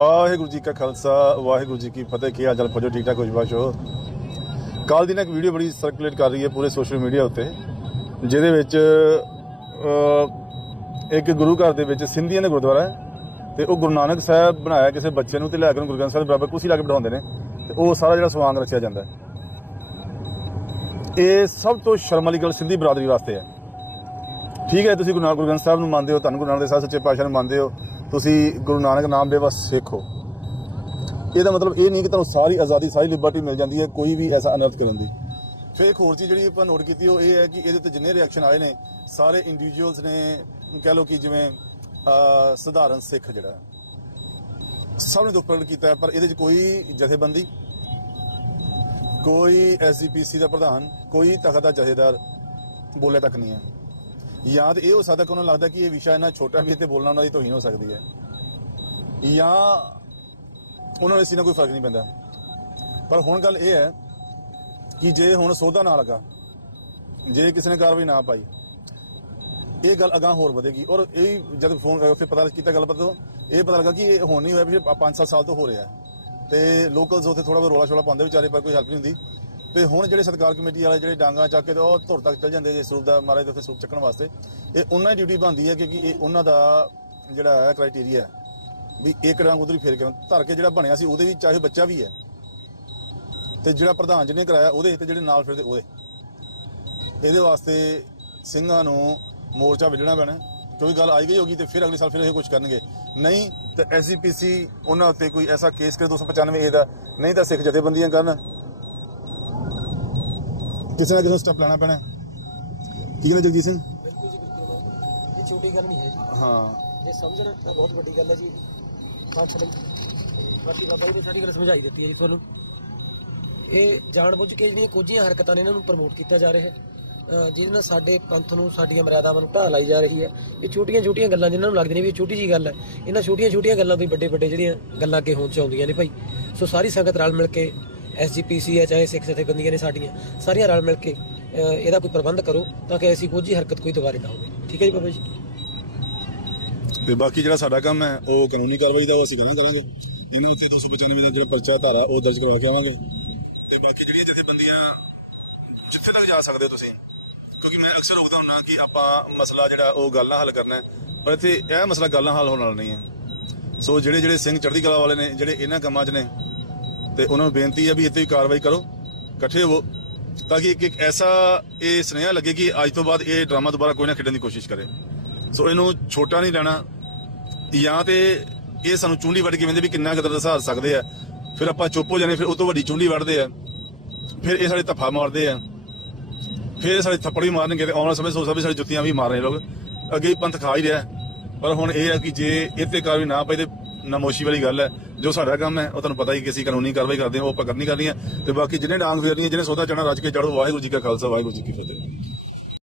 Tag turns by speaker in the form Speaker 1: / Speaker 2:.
Speaker 1: ਵਾਹਿਗੁਰੂ ਜੀ ਕਾ ਖਾਲਸਾ, ਵਾਹਿਗੁਰੂ ਜੀ ਕੀ ਫਤਿਹ। ਕੀ ਹਾਲ ਚਾਲ? ਫਜੋ ਠੀਕ ਠਾਕ ਹੋ ਸ਼ੋ ਕੱਲ ਦੀ ਨਾ ਇੱਕ ਵੀਡੀਓ ਬੜੀ ਸਰਕੂਲੇਟ ਕਰ ਰਹੀ ਹੈ ਪੂਰੇ ਸੋਸ਼ਲ ਮੀਡੀਆ ਉੱਤੇ, ਜਿਹਦੇ ਵਿੱਚ ਇੱਕ ਗੁਰੂ ਘਰ ਦੇ ਵਿੱਚ ਸਿੰਧੀਆਂ ਦਾ ਗੁਰਦੁਆਰਾ ਹੈ, ਤੇ ਉਹ ਗੁਰੂ ਨਾਨਕ ਸਾਹਿਬ ਬਣਾਇਆ ਕਿਸੇ ਬੱਚੇ ਨੂੰ ਤੇ ਲੈ ਕੇ ਗੁਰੂ ਗ੍ਰੰਥ ਸਾਹਿਬ ਦੇ ਬਰਾਬਰ ਕੁਰਸੀ ਲਾ ਕੇ ਬਿਠਾਉਂਦੇ ਨੇ, ਤੇ ਉਹ ਸਾਰਾ ਜਿਹੜਾ ਸਵਾਂਗ ਰਚਿਆ ਜਾਂਦਾ ਇਹ ਸਭ ਤੋਂ ਸ਼ਰਮ ਵਾਲੀ ਗੱਲ ਸਿੰਧੀ ਬਰਾਦਰੀ ਵਾਸਤੇ ਹੈ। ਠੀਕ ਹੈ, ਤੁਸੀਂ ਗੁਰੂ ਨਾਨਕ ਗੁਰੂ ਗ੍ਰੰਥ ਸਾਹਿਬ ਨੂੰ ਮੰਨਦੇ ਹੋ ਤੁਹਾਨੂੰ ਗੁਰੂ ਨਾਨਕ ਦੇਵ ਸਾਹਿਬ ਸੱਚੇ ਪਾਤਸ਼ਾਹ ਨੂੰ ਮੰਨਦੇ ਹੋ ਤੁਸੀਂ ਗੁਰੂ ਨਾਨਕ ਨਾਮ ਦੇ ਬਸ ਸਿੱਖ। ਹੋ ਇਹਦਾ ਮਤਲਬ ਇਹ ਨਹੀਂ ਕਿ ਤੁਹਾਨੂੰ ਸਾਰੀ ਆਜ਼ਾਦੀ, ਸਾਰੀ ਲਿਬਰਟੀ ਮਿਲ ਜਾਂਦੀ ਹੈ ਕੋਈ ਵੀ ਐਸਾ ਅਨਰਥ ਕਰਨ ਦੀ। ਫਿਰ ਇੱਕ ਹੋਰ ਚੀਜ਼ ਜਿਹੜੀ ਆਪਾਂ ਨੋਟ ਕੀਤੀ, ਉਹ ਇਹ ਹੈ ਕਿ ਇਹਦੇ ਤੇ ਜਿੰਨੇ ਰਿਐਕਸ਼ਨ ਆਏ ਨੇ, ਸਾਰੇ ਇੰਡੀਵਿਜੂਅਲਸ ਨੇ ਕਹਿ ਲਓ ਕਿ ਜਿਵੇਂ ਸਧਾਰਨ ਸਿੱਖ ਜਿਹੜਾ ਸਭ ਨੇ ਦੁੱਖ ਪ੍ਰਗਟ ਕੀਤਾ ਪਰ ਇਹਦੇ 'ਚ ਕੋਈ ਜਥੇਬੰਦੀ, ਕੋਈ ਐਸਜੀਪੀਸੀ ਦਾ ਪ੍ਰਧਾਨ, ਕੋਈ ਤਖਤ ਦਾ ਜਥੇਦਾਰ ਬੋਲੇ ਤੱਕ ਨਹੀਂ ਹੈ। ਯਾਦ ਇਹ ਹੋ ਸਕਦਾ ਕਿ ਉਹਨਾਂ ਨੂੰ ਲੱਗਦਾ ਕਿ ਇਹ ਵਿਸ਼ਾ ਇੰਨਾ ਛੋਟਾ ਵੀ ਤੇ ਬੋਲਣਾ ਉਹਨਾਂ ਦੀ ਤੋਹੀਨ ਹੋ ਸਕਦੀ ਹੈ। ਜਾਂ ਉਹਨਾਂ ਨੂੰ ਇਸ ਚੀਜ਼ ਨਾਲ ਕੋਈ ਫ਼ਰਕ ਨਹੀਂ ਪੈਂਦਾ। ਪਰ ਹੁਣ ਗੱਲ ਇਹ ਹੈ ਕਿ ਜੇ ਹੁਣ ਸੋਧਾ ਨਾ ਲੱਗਾ, ਜੇ ਕਿਸੇ ਨੇ ਕਾਰਵਾਈ ਨਾ ਪਾਈ, ਇਹ ਗੱਲ ਅਗਾਹ ਹੋਰ ਵਧੇਗੀ। ਔਰ ਇਹ ਜਦ ਫੋਨ ਫਿਰ ਪਤਾ ਕੀਤਾ ਗੱਲਬਾਤ ਤੋਂ, ਇਹ ਪਤਾ ਲੱਗਾ ਕਿ ਇਹ ਹੁਣ ਹੋਇਆ ਪਿਛਲੇ 5-7 ਸਾਲ ਤੋਂ ਹੋ ਰਿਹਾ ਹੈ। ਤੇ ਲੋਕਲਸ ਉੱਥੇ ਥੋੜਾ ਬਹੁਤ ਰੋਲਾ ਛੋਲਾ ਪਾਉਂਦੇ ਵਿਚਾਰੇ, ਪਰ ਕੋਈ ਹੈਲਪ ਨਹੀਂ ਹੁੰਦੀ। ਤੇ ਹੁਣ ਜਿਹੜੇ ਸਤਕਾਰ ਕਮੇਟੀ ਵਾਲੇ ਜਿਹੜੇ ਡਾਂਗਾ ਚੱਕ ਕੇ ਤੇ ਉਹ ਧੁਰ ਤੱਕ ਚੱਲ ਜਾਂਦੇ ਜੇ ਸਰੂਪ ਦਾ ਮਹਾਰਾਜ ਦੇ ਉੱਤੇ ਸਰੂਪ ਚੱਕਣ ਵਾਸਤੇ, ਇਹ ਉਹਨਾਂ ਦੀ ਡਿਊਟੀ ਬਣਦੀ ਹੈ ਕਿਉਂਕਿ ਇਹ ਉਹਨਾਂ ਦਾ ਜਿਹੜਾ ਹੈ ਕ੍ਰਾਈਟੇਰੀਆ ਵੀ ਇੱਕ ਡਾਂਗ ਉਧਰ ਹੀ ਫੇਰ ਕੇ ਧਰ ਕੇ ਜਿਹੜਾ ਬਣਿਆ ਸੀ ਉਹਦੇ ਵਿੱਚ ਚਾਹੇ ਬੱਚਾ ਵੀ ਹੈ। ਤੇ ਜਿਹੜਾ ਪ੍ਰਧਾਨ ਜੀ ਨੇ ਕਰਾਇਆ ਉਹਦੇ ਤੇ ਜਿਹੜੇ ਨਾਲ ਫਿਰਦੇ ਉਹਦੇ। ਇਹਦੇ ਵਾਸਤੇ ਸਿੰਘਾਂ ਨੂੰ ਮੋਰਚਾ ਵਿਜਣਾ ਪੈਣਾ ਕਿਉਂਕਿ ਗੱਲ ਆਈ ਗਈ ਹੋਗੀ ਤੇ ਫਿਰ ਅਗਲੇ ਸਾਲ ਫਿਰ ਇਹ ਕੁਝ ਕਰਨਗੇ। ਨਹੀਂ ਤੇ ਐਸਜੀਪੀਸੀ ਉਹਨਾਂ ਉੱਤੇ ਕੋਈ ਐਸਾ ਕੇਸ ਕਰੇ 295 ਏ ਦਾ। ਨਹੀਂ ਤਾਂ ਸਿੱਖ ਜਥੇਬੰਦੀਆਂ ਕਰਨ। ਕਿਸੇ ਨਾ ਕਿਸੇ ਸਟੈਪ ਲੈਣਾ ਪੈਣਾ। ਕੀ ਕਹਿੰਦੇ ਜਗਜੀਤ ਸਿੰਘ?
Speaker 2: ਬਿਲਕੁਲ ਜੀ ਬਿਲਕੁਲ ਇਹ ਛੋਟੀ ਗੱਲ ਨਹੀਂ ਹੈ ਜੀ।
Speaker 1: ਹਾਂ।
Speaker 2: ਜੇ ਸਮਝਣ ਤਾਂ ਬਹੁਤ ਵੱਡੀ ਗੱਲ ਹੈ ਜੀ। ਹੱਥ ਲਈ ਬਾਕੀ ਬਾਬਾ ਜੀ ਨੇ ਸਾਰੀ ਗੱਲ ਸਮਝਾਈ ਦਿੱਤੀ ਹੈ ਜੀ ਤੁਹਾਨੂੰ। ਇਹ ਜਾਣਬੁੱਝ ਕੇ ਜਿਹੜੀਆਂ ਕੁਝੀਆਂ ਹਰਕਤਾਂ ਨੇ ਇਹਨਾਂ ਨੂੰ ਪ੍ਰਮੋਟ ਕੀਤਾ ਜਾ ਰਿਹਾ ਹੈ। ਅਹ ਜਿਹਦੇ ਨਾਲ ਸਾਡੇ ਪੰਥ ਨੂੰ ਸਾਡੀਆਂ ਮਰਿਆਦਾਵਾਂ ਨੂੰ ਢਾਹ ਲਾਈ ਜਾ ਰਹੀ ਹੈ। ਇਹ ਛੋਟੀਆਂ ਛੋਟੀਆਂ ਗੱਲਾਂ ਜਿਨ੍ਹਾਂ ਨੂੰ ਲੱਗਦੀਆਂ ਨੇ ਵੀ ਇਹ ਛੋਟੀ ਜੀ ਗੱਲ ਹੈ। ਇਹਨਾਂ ਛੋਟੀਆਂ ਛੋਟੀਆਂ ਗੱਲਾਂ ਤੋਂ ਹੀ ਵੱਡੇ ਵੱਡੇ ਜਿਹੜੀਆਂ ਗੱਲਾਂ ਅੱਗੇ ਹੋਣ ਚ ਆਉਂਦੀਆਂ ਨੇ ਭਾਈ। ਸੋ ਸਾਰੀ ਸੰਗਤ ਰਲ ਮਿਲ ਕੇ ਐਸਜੀਪੀਸੀ ਹੈ, ਚਾਹੇ ਸਿੱਖ ਜਥੇਬੰਦੀਆਂ ਨੇ ਸਾਡੀਆਂ, ਸਾਰੀਆਂ ਰਲ ਮਿਲ ਕੇ ਇਹਦਾ ਕੋਈ ਪ੍ਰਬੰਧ ਕਰੋ ਤਾਂ ਕਿ ਐਸੀ ਕੁਝ ਹਰਕਤ ਕੋਈ ਦੁਬਾਰੇ ਨਾ ਹੋਵੇ। ਠੀਕ ਹੈ ਜੀ ਬਾਬਾ ਜੀ?
Speaker 1: ਤੇ ਬਾਕੀ ਜਿਹੜਾ ਸਾਡਾ ਕੰਮ ਹੈ, ਉਹ ਕਾਨੂੰਨੀ ਕਾਰਵਾਈ ਦਾ ਉਹ ਅਸੀਂ ਕਰਾਂ ਕਰਾਂਗੇ। ਇਹਨਾਂ ਉੱਤੇ 295 ਦਾ ਜਿਹੜਾ ਪਰਚਾ ਧਾਰਾ, ਉਹ ਦਰਜ ਕਰਵਾ ਕੇ ਆਵਾਂਗੇ। ਤੇ ਬਾਕੀ ਜਿਹੜੀਆਂ ਜਥੇਬੰਦੀਆਂ ਜਿੱਥੇ ਤੱਕ ਜਾ ਸਕਦੇ ਹੋ ਤੁਸੀਂ, ਕਿਉਂਕਿ ਮੈਂ ਅਕਸਰ ਰੋਕਦਾ ਹੁੰਨਾ ਕਿ ਆਪਾਂ ਮਸਲਾ ਜਿਹੜਾ, ਉਹ ਗੱਲ ਨਾਲ ਹੱਲ ਕਰਨਾ ਹੈ। ਪਰ ਇੱਥੇ ਇਹ ਮਸਲਾ ਗੱਲ ਨਾਲ ਹੱਲ ਹੋਣ ਵਾਲਾ ਨਹੀਂ ਹੈ। ਸੋ ਜਿਹੜੇ ਜਿਹੜੇ ਸਿੰਘ ਚੜ੍ਹਦੀ ਕਲਾ ਵਾਲੇ ਨੇ, ਜਿਹੜੇ ਇਹਨਾਂ ਕੰਮਾਂ 'ਚ ਨੇ ਤੇ ਉਹਨਾਂ ਨੂੰ ਬੇਨਤੀ ਹੈ ਵੀ ਇੱਥੇ ਵੀ ਕਾਰਵਾਈ ਕਰੋ, ਇਕੱਠੇ ਹੋਵੋ, ਤਾਂ ਕਿ ਇੱਕ ਇੱਕ ਐਸਾ ਇਹ ਸੁਨੇਹਾ ਲੱਗੇ ਕਿ ਅੱਜ ਤੋਂ ਬਾਅਦ ਇਹ ਡਰਾਮਾ ਦੁਬਾਰਾ ਕੋਈ ਨਾ ਖੇਡਣ ਦੀ ਕੋਸ਼ਿਸ਼ ਕਰੇ। ਸੋ ਇਹਨੂੰ ਛੋਟਾ ਨਹੀਂ ਲੈਣਾ, ਜਾਂ ਤੇ ਇਹ ਸਾਨੂੰ ਚੁੰਡੀ ਵੱਢ ਕੇ ਕਹਿੰਦੇ ਵੀ ਕਿੰਨਾ ਕਦਰ ਦਾ ਸਹਾਰ ਸਕਦੇ ਆ। ਫਿਰ ਆਪਾਂ ਚੁੱਪ ਹੋ ਜਾਂਦੇ, ਫਿਰ ਉਹ ਤੋਂ ਵੱਡੀ ਚੁੰਡੀ ਵੱਢਦੇ ਆ। ਫਿਰ ਇਹ ਸਾਡੇ ਧੱਫਾ ਮਾਰਦੇ ਆ। ਫਿਰ ਇਹ ਸਾਡੇ ਥੱਪੜ ਵੀ ਮਾਰਨਗੇ ਤੇ ਆਉਣ ਵਾਲੇ ਸਮੇਂ ਸੋਚ ਸਕਦੇ ਸਾਡੇ ਜੁੱਤੀਆਂ ਵੀ ਮਾਰਨੇ ਲੋਕ। ਅੱਗੇ ਹੀ ਪੰਥ ਖਾ ਹੀ ਰਿਹਾ, ਪਰ ਹੁਣ ਇਹ ਆ ਕਿ ਜੇ ਇਹ ਤੇ ਕਾਰਵਾਈ ਨਾ ਪਈ ਤੇ ਨਮੋਸ਼ੀ ਵਾਲੀ ਗੱਲ ਹੈ। ਜੋ ਸਾਡਾ ਕੰਮ ਹੈ, ਉਹ ਤੁਹਾਨੂੰ ਪਤਾ ਹੀ ਕਿ ਅਸੀਂ ਕਾਨੂੰਨੀ ਕਾਰਵਾਈ ਕਰਦੇ ਹਾਂ, ਉਹ ਆਪਾਂ ਕਰਨੀ ਕਰਨੀ ਹੈ। ਤੇ ਬਾਕੀ ਜਿਹਨੇ ਡਾਂਗ ਫੇਰਨੀ ਹੈ ਜਿਹਨੇ ਸੋਦਾ ਚਣਾ ਰੱਜ ਕੇ ਚੜੋ ਵਾਹਿਗੁਰੂ ਜੀ ਕਾ ਖਾਲਸਾ, ਵਾਹਿਗੁਰੂ ਜੀ ਕੀ ਫਤਿਹ।